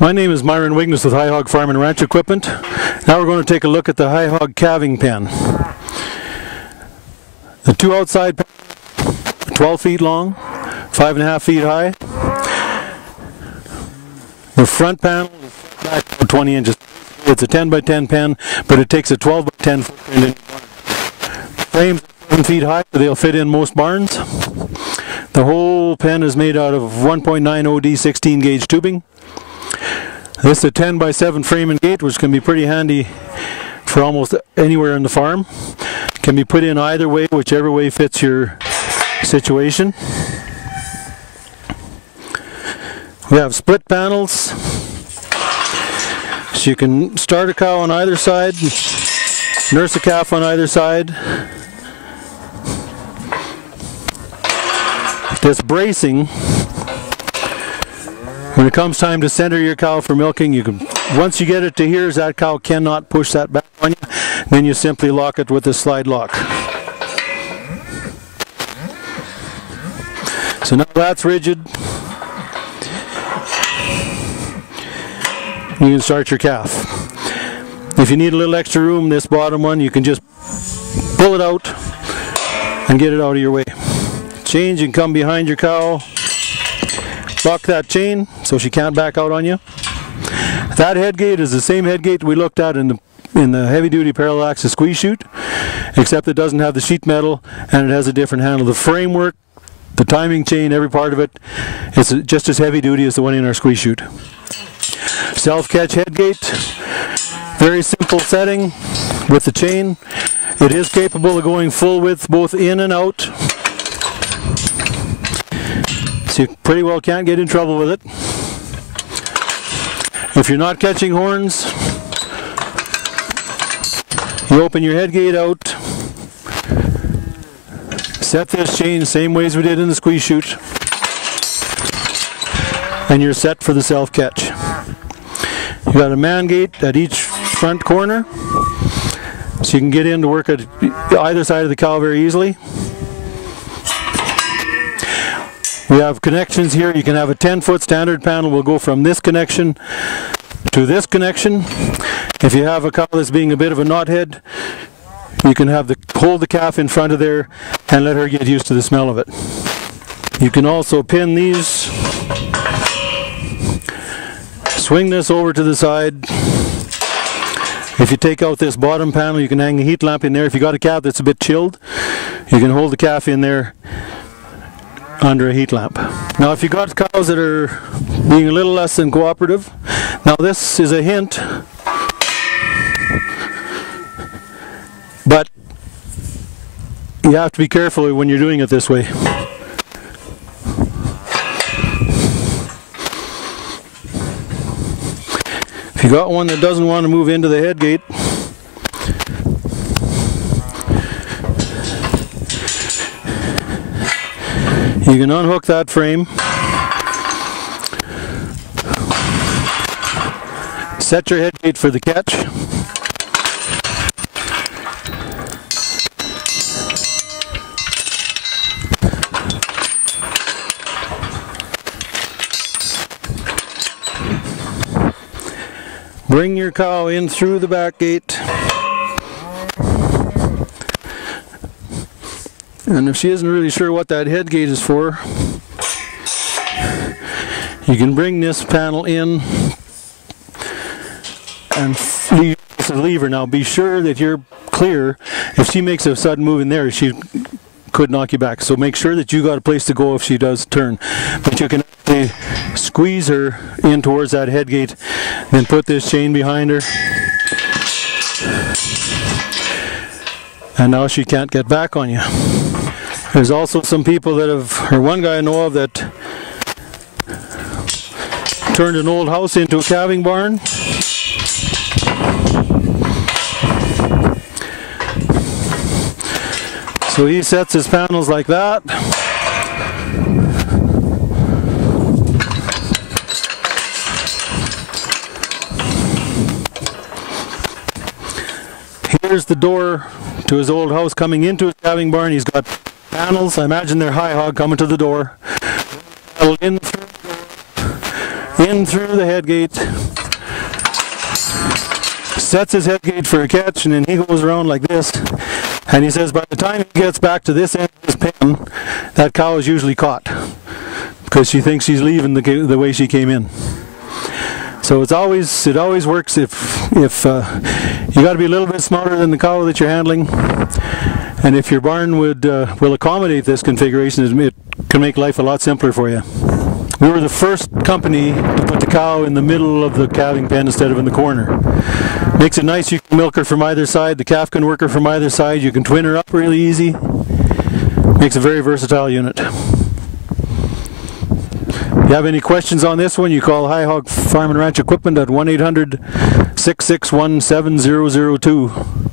My name is Myron Wigness with Hi-Hog Farm and Ranch Equipment. Now we're going to take a look at the Hi-Hog Calving pen. The two outside pens are 12 feet long, 5.5 feet high. The front panel is back 20 inches. It's a 10 by 10 pen, but it takes a 12 by 10 footprint in the barn. Frames are 7 feet high, so they'll fit in most barns. The whole pen is made out of 1.9 OD 16 gauge tubing. This is a 10 by 7 frame and gate, which can be pretty handy for almost anywhere in the farm. Can be put in either way, whichever way fits your situation. We have split panels, so you can start a cow on either side, nurse a calf on either side. This bracing, when it comes time to center your cow for milking, you can, once you get it to here, that cow cannot push that back on you, then you simply lock it with a slide lock. So now that's rigid. You can start your calf. If you need a little extra room, this bottom one, you can just pull it out and get it out of your way. Chains, you can come behind your cow, lock that chain so she can't back out on you. That head gate is the same head gate we looked at in the heavy duty parallel axis squeeze chute, except it doesn't have the sheet metal and it has a different handle. The framework, the timing chain, every part of it is just as heavy duty as the one in our squeeze chute. Self-catch head gate, very simple setting with the chain. It is capable of going full width both in and out. So you pretty well can't get in trouble with it. If you're not catching horns, you open your head gate out, set this chain same way as we did in the squeeze chute, and you're set for the self-catch. You've got a man gate at each front corner, so you can get in to work at either side of the cow very easily. We have connections here. You can have a 10-foot standard panel. We'll go from this connection to this connection. If you have a cow that's being a bit of a knothead, you can have hold the calf in front of there and let her get used to the smell of it. You can also pin these, swing this over to the side. If you take out this bottom panel, you can hang a heat lamp in there. If you got a calf that's a bit chilled, you can hold the calf in there under a heat lamp. Now if you got cows that are being a little less than cooperative, now this is a hint, but you have to be careful when you're doing it this way. If you got one that doesn't want to move into the head gate, you can unhook that frame, set your head gate for the catch, bring your cow in through the back gate, and if she isn't really sure what that head gate is for, You can bring this panel in and leave the lever. Now be sure that you're clear. If she makes a sudden move in there, she could knock you back. So make sure that you got a place to go if she does turn. But you can actually squeeze her in towards that head gate, then put this chain behind her. And now she can't get back on you. There's also some people that have, or one guy I know of that turned an old house into a calving barn. So he sets his panels like that. Here's the door to his old house coming into his calving barn. He's got panels, I imagine they're Hi-Hog, coming to the door. In through the head gate. Sets his head gate for a catch, and then he goes around like this. And he says by the time he gets back to this end of his pen, that cow is usually caught, because she thinks she's leaving the way she came in. So it always works if you got to be a little bit smarter than the cow that you're handling, and if your barn will accommodate this configuration, it can make life a lot simpler for you. We were the first company to put the cow in the middle of the calving pen instead of in the corner. Makes it nice. You can milk her from either side. The calf can work her from either side. You can twin her up really easy. Makes a very versatile unit. If you have any questions on this one, you call Hi-Hog Farm and Ranch Equipment at 1-800-661-7002.